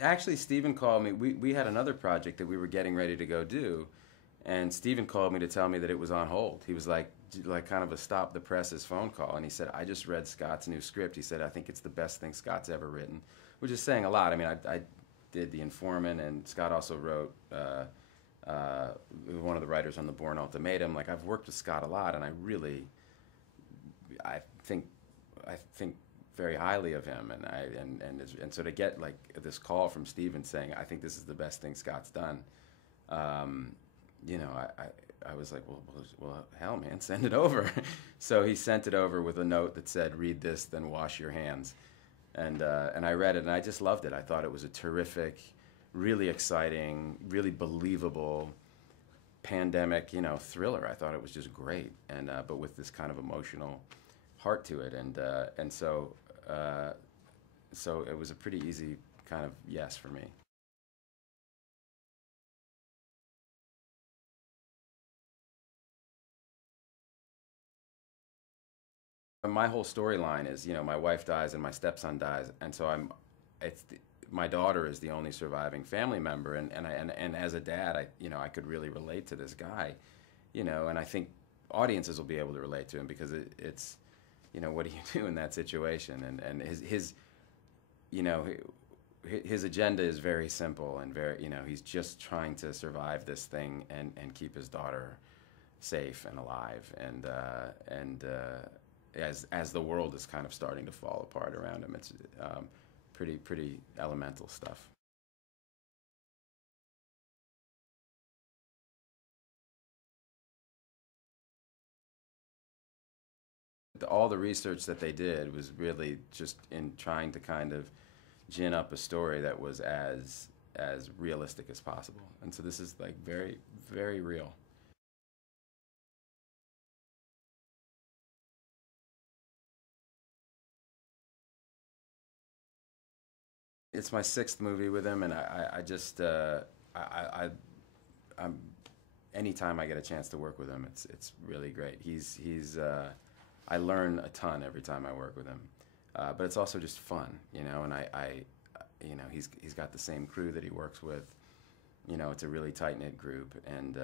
Actually, Steven called me. We had another project that we were getting ready to go do, and Steven called me to tell me that it was on hold. He was like kind of a stop the presses phone call, and he said, "I just read Scott's new script." He said, "I think it's the best thing Scott's ever written," which is saying a lot. I mean, I did The Informant, and Scott also wrote one of the writers on The Bourne Ultimatum. Like, I've worked with Scott a lot, and I think I think very highly of him, and so to get like this call from Steven saying, "I think this is the best thing Scott's done," um, you know, I was like, well, hell, man, send it over. So he sent it over with a note that said, "Read this, then wash your hands," and I read it, and I just loved it. I thought it was a terrific, really exciting, really believable pandemic, thriller. I thought it was just great, and but with this kind of emotional heart to it, and so it was a pretty easy kind of yes for me. My whole storyline is, my wife dies and my stepson dies, and so my daughter is the only surviving family member, and as a dad, I could really relate to this guy, and I think audiences will be able to relate to him because it's, what do you do in that situation, and his you know his agenda is very simple and very, he's just trying to survive this thing and keep his daughter safe and alive, and as the world is kind of starting to fall apart around him, it's pretty elemental stuff. All the research that they did was really just in trying to kind of gin up a story that was as realistic as possible, and so this is like very, very real. It's my sixth movie with him, and I just I'm anytime I get a chance to work with him, it's really great. He's I learn a ton every time I work with him, but it's also just fun, and he's got the same crew that he works with. It's a really tight knit group, and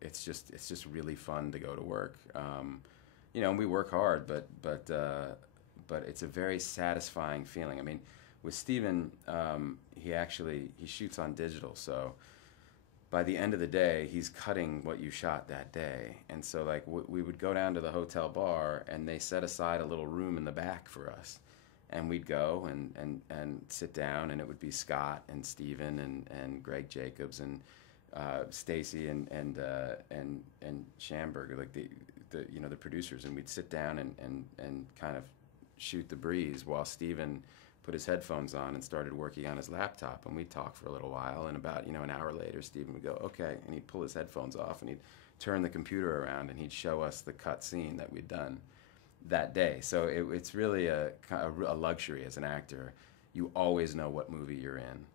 it's just really fun to go to work. And we work hard, but it's a very satisfying feeling. I mean, with Steven, he shoots on digital, so by the end of the day, he's cutting what you shot that day. And so, like, we would go down to the hotel bar, and they set aside a little room in the back for us. And we'd go and sit down, and it would be Scott and Steven and Greg Jacobs and Stacy and Schamberger, like the producers, and we'd sit down and kind of shoot the breeze while Steven put his headphones on and started working on his laptop, and we'd talk for a little while, and about an hour later Steven would go, "Okay," and he'd pull his headphones off and he'd turn the computer around and he'd show us the cut scene that we'd done that day. So it's really a luxury as an actor. You always know what movie you're in.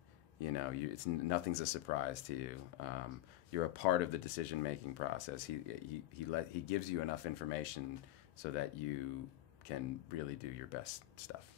Nothing's a surprise to you. You're a part of the decision making process. He gives you enough information so that you can really do your best stuff.